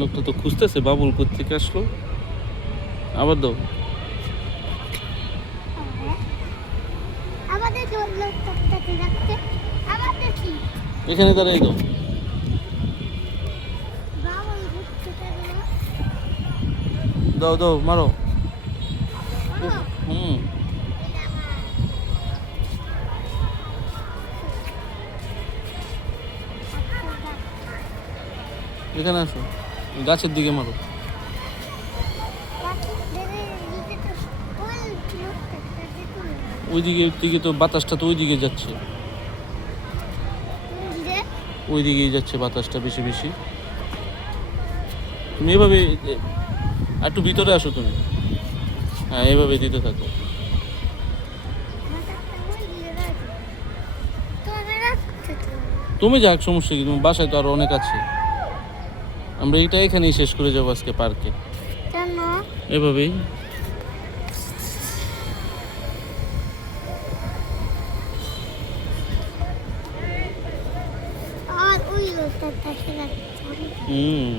লোকটা তো খুঁজতেছে বাবুল কোত্থেকে আসলো। আবার দাও। আমাদের লোকটাকে রাখতে আমাদের কি এখানে দাঁড়াই দাও। বাবুল ঘুরতে থাকলো। দাও দাও মারো। ও, হুম। এটা আমার। এখানে আসো, গাছের দিকে মারো। ওইদিকে দিকে তো বাতাসটা তো ওইদিকে যাচ্ছে, ওইদিকেই যাচ্ছে বাতাসটা বেশি বেশি। তুমি এভাবে একটু ভিতরে আসো তুমি। হ্যাঁ, এভাবে দিতে থাকো। তুমি যাক, সমস্যা কি, তুমি বাসায় তো আরো অনেক আছে। আমরা এইটা এখানেই শেষ করে যাবো আজকে পার্কে, এভাবেই। আর ওই লোকটার পাশে রাখতে হবে। হুম।